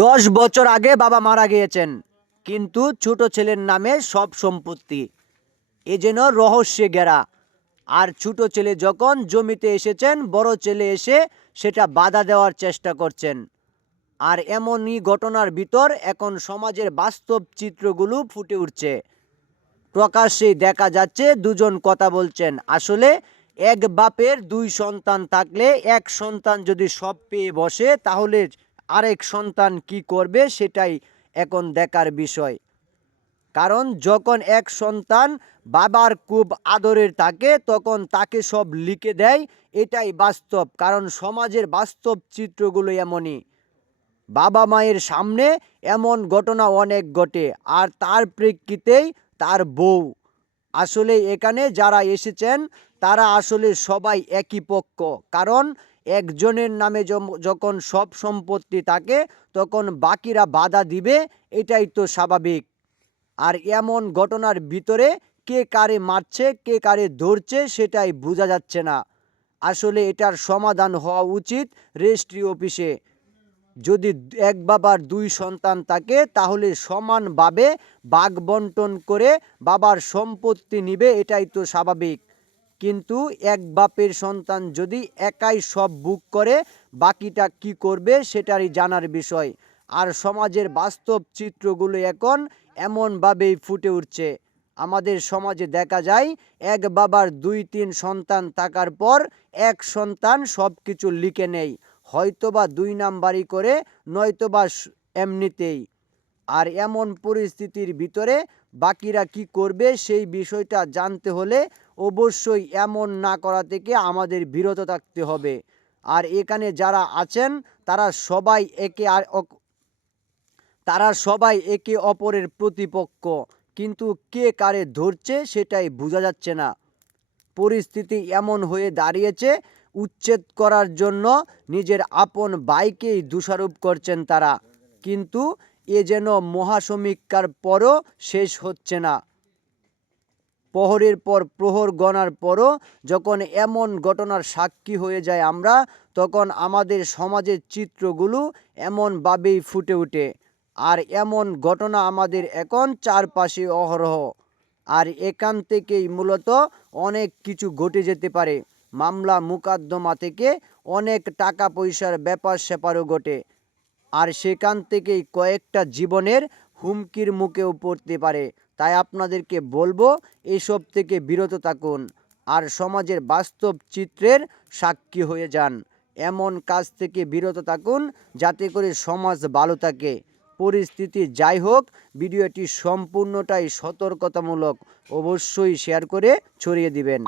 দশ বছর আগে বাবা মারা গিয়েছেন, কিন্তু ছোট ছেলের নামে সব সম্পত্তি। এ যেন রহস্যে ঘেরা। আর ছোট ছেলে যখন জমিতে এসেছেন, বড় ছেলে এসে সেটা বাধা দেওয়ার চেষ্টা করছেন। আর এমনই ঘটনার ভিতর এখন সমাজের বাস্তব চিত্রগুলো ফুটে উঠছে। প্রকাশ্যেই দেখা যাচ্ছে, দুজন কথা বলছেন, আসলে এক বাপের দুই সন্তান থাকলে এক সন্তান যদি সব পেয়ে বসে, তাহলে আরেক সন্তান কি করবে সেটাই এখন দেখার বিষয়। কারণ যখন এক সন্তান বাবার খুব আদরের থাকে, তখন তাকে সব লিখে দেয়, এটাই বাস্তব। কারণ সমাজের বাস্তব চিত্রগুলো এমনই। বাবা মায়ের সামনে এমন ঘটনা অনেক ঘটে, আর তার প্রেক্ষিতেই তার বউ। আসলে এখানে যারা এসেছেন, তারা আসলে সবাই একই পক্ষ। কারণ একজনের নামে যখন সব সম্পত্তি থাকে তখন বাকিরা বাধা দিবে, এটাই তো স্বাভাবিক। আর এমন ঘটনার ভিতরে কে কারে মারছে, কে কারে ধরছে, সেটাই বোঝা যাচ্ছে না। আসলে এটার সমাধান হওয়া উচিত রেজিস্ট্রি অফিসে। যদি এক বাবার দুই সন্তান থাকে, তাহলে সমানভাবে ভাগ বন্টন করে বাবার সম্পত্তি নিবে, এটাই তো স্বাভাবিক। কিন্তু এক বাপের সন্তান যদি একাই সব বুক করে, বাকিটা কি করবে সেটারই জানার বিষয়। আর সমাজের বাস্তব চিত্রগুলো এখন এমনভাবেই ফুটে উঠছে। আমাদের সমাজে দেখা যায়, এক বাবার দুই তিন সন্তান থাকার পর এক সন্তান সব কিছু লিখে নেয় হয়তোবা দুই নাম্বারই করে, নয়তোবা এমনিতেই। আর এমন পরিস্থিতির ভিতরে বাকিরা কি করবে সেই বিষয়টা জানতে হলে অবশ্যই এমন না করা থেকে আমাদের বিরত থাকতে হবে। আর এখানে যারা আছেন, তারা সবাই একে আর তারা সবাই একে অপরের প্রতিপক্ষ। কিন্তু কে কারে ধরছে সেটাই বোঝা যাচ্ছে না। পরিস্থিতি এমন হয়ে দাঁড়িয়েছে, উচ্ছেদ করার জন্য নিজের আপন বাইকেই দোষারোপ করছেন তারা। কিন্তু এ যেন মহাসমীক্ষার পরও শেষ হচ্ছে না। প্রহরের পর প্রহর গণার পরও যখন এমন ঘটনার সাক্ষী হয়ে যায় আমরা, তখন আমাদের সমাজের চিত্রগুলো এমনভাবেই ফুটে ওঠে। আর এমন ঘটনা আমাদের এখন চারপাশে অহরহ। আর এখান থেকেই মূলত অনেক কিছু ঘটে যেতে পারে। মামলা মোকদ্দমা থেকে অনেক টাকা পয়সার ব্যাপার স্যাপারও ঘটে। আর সেখান থেকেই কয়েকটা জীবনের হুমকির মুখেও পড়তে পারে। তাই আপনাদেরকে বলব, এসব থেকে বিরত থাকুন আর সমাজের বাস্তব চিত্রের সাক্ষী হয়ে যান। এমন কাজ থেকে বিরত থাকুন যাতে করে সমাজ ভালো থাকে। পরিস্থিতি যাই হোক, ভিডিওটি সম্পূর্ণটাই সতর্কতামূলক অবশ্যই শেয়ার করে ছড়িয়ে দিবেন।